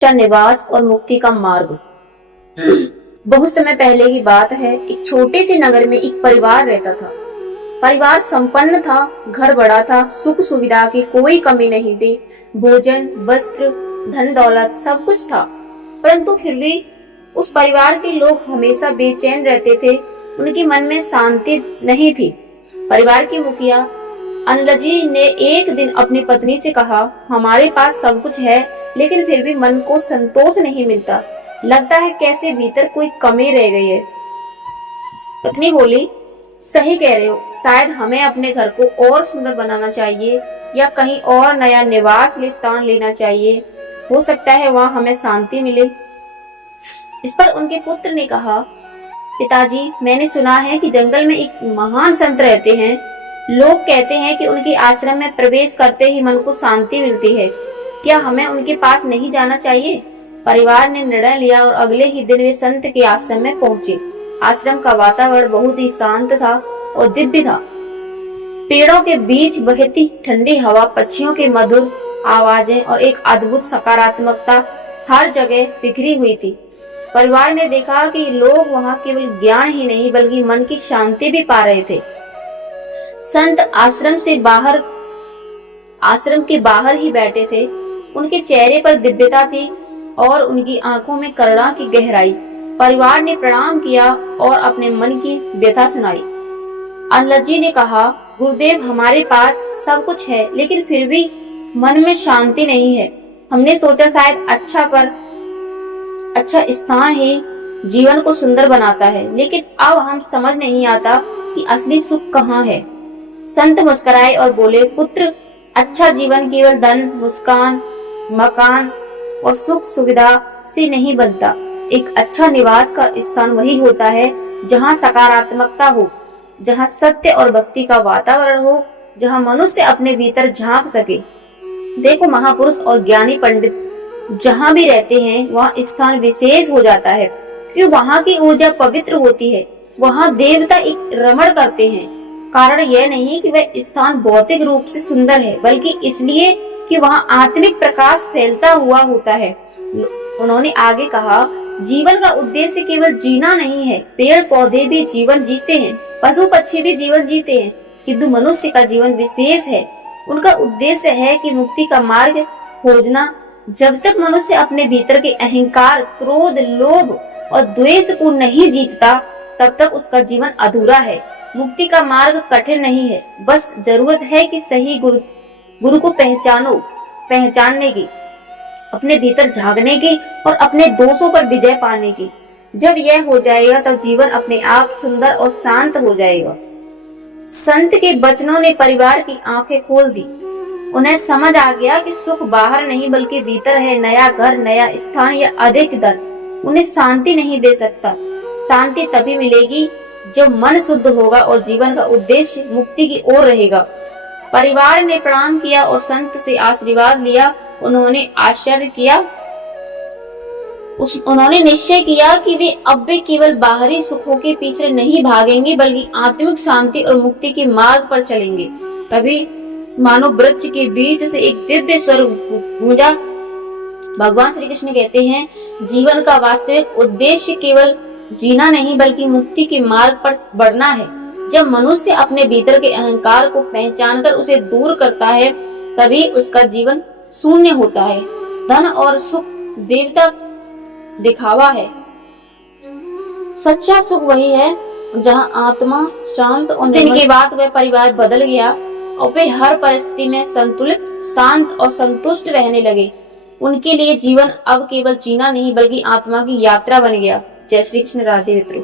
का निवास और मुक्ति का मार्ग। बहुत समय पहले की बात है। एक छोटे से नगर में एक परिवार रहता था। परिवार संपन्न था, घर बड़ा था, सुख सुविधा की कोई कमी नहीं थी, भोजन, वस्त्र, धन दौलत सब कुछ था। परंतु फिर भी उस परिवार के लोग हमेशा बेचैन रहते थे, उनके मन में शांति नहीं थी। परिवार की मुखिया अनलजी ने एक दिन अपनी पत्नी से कहा, हमारे पास सब कुछ है लेकिन फिर भी मन को संतोष नहीं मिलता, लगता है कैसे भीतर कोई कमी रह गई है। पत्नी बोली, सही कह रहे हो, शायद हमें अपने घर को और सुंदर बनाना चाहिए या कहीं और नया निवास स्थान लेना चाहिए, हो सकता है वहां हमें शांति मिले। इस पर उनके पुत्र ने कहा, पिताजी, मैंने सुना है कि जंगल में एक महान संत रहते हैं। लोग कहते हैं कि उनके आश्रम में प्रवेश करते ही मन को शांति मिलती है। क्या हमें उनके पास नहीं जाना चाहिए? परिवार ने निर्णय लिया और अगले ही दिन वे संत के आश्रम में पहुंचे। आश्रम का वातावरण बहुत ही शांत था और दिव्य था। पेड़ों के बीच बहती ठंडी हवा, पक्षियों की मधुर आवाजें और एक अद्भुत सकारात्मकता हर जगह बिखरी हुई थी। परिवार ने देखा कि लोग वहां केवल ज्ञान ही नहीं बल्कि मन की शांति भी पा रहे थे। संत आश्रम के बाहर ही बैठे थे। उनके चेहरे पर दिव्यता थी और उनकी आंखों में करुणा की गहराई। परिवार ने प्रणाम किया और अपने मन की व्यथा सुनाई। अनलजी ने कहा, गुरुदेव, हमारे पास सब कुछ है लेकिन फिर भी मन में शांति नहीं है। हमने सोचा शायद अच्छा स्थान ही जीवन को सुंदर बनाता है, लेकिन अब हम समझ नहीं आता कि असली सुख कहाँ है। संत मुस्कुराए और बोले, पुत्र, अच्छा जीवन केवल धन, मुस्कान, मकान और सुख सुविधा से नहीं बनता। एक अच्छा निवास का स्थान वही होता है जहाँ सकारात्मकता हो, जहाँ सत्य और भक्ति का वातावरण हो, जहाँ मनुष्य अपने भीतर झांक सके। देखो, महापुरुष और ज्ञानी पंडित जहाँ भी रहते हैं वहाँ स्थान विशेष हो जाता है, क्योंकि वहाँ की ऊर्जा पवित्र होती है। वहाँ देवता एक रमण करते हैं। कारण यह नहीं कि वह स्थान भौतिक रूप से सुंदर है, बल्कि इसलिए कि वहाँ आत्मिक प्रकाश फैलता हुआ होता है। उन्होंने आगे कहा, जीवन का उद्देश्य केवल जीना नहीं है। पेड़ पौधे भी जीवन जीते हैं, पशु पक्षी भी जीवन जीते हैं, किंतु मनुष्य का जीवन विशेष है। उनका उद्देश्य है कि मुक्ति का मार्ग खोजना। जब तक मनुष्य अपने भीतर के अहंकार, क्रोध, लोभ और द्वेष को नहीं जीतता, तब तक उसका जीवन अधूरा है। मुक्ति का मार्ग कठिन नहीं है, बस जरूरत है कि सही गुरु को पहचानने की, अपने भीतर झांकने की और अपने दोषों पर विजय पाने की। जब यह हो जाएगा तब जीवन अपने आप सुंदर और शांत हो जाएगा। संत के वचनों ने परिवार की आंखें खोल दी। उन्हें समझ आ गया कि सुख बाहर नहीं बल्कि भीतर है। नया घर, नया स्थान या अधिक धन उन्हें शांति नहीं दे सकता। शांति तभी मिलेगी जब मन शुद्ध होगा और जीवन का उद्देश्य मुक्ति की ओर रहेगा। परिवार ने प्रणाम किया और संत से आशीर्वाद लिया। उन्होंने निश्चय किया कि वे अब भी केवल बाहरी सुखों के पीछे नहीं भागेंगे बल्कि आत्मिक शांति और मुक्ति के मार्ग पर चलेंगे। तभी मानो वृक्ष के बीच से एक दिव्य स्वर गूंजा। भगवान श्री कृष्ण कहते हैं, जीवन का वास्तविक उद्देश्य केवल जीना नहीं बल्कि मुक्ति के मार्ग पर बढ़ना है। जब मनुष्य अपने भीतर के अहंकार को पहचानकर उसे दूर करता है, तभी उसका जीवन शून्य होता है। धन और सुख देवता दिखावा है। सच्चा सुख वही है जहां आत्मा शांत और दिन के बाद वह परिवार बदल गया और वे हर परिस्थिति में संतुलित, शांत और संतुष्ट रहने लगे। उनके लिए जीवन अब केवल जीना नहीं बल्कि आत्मा की यात्रा बन गया। जय श्री कृष्ण। राधे मित्रों।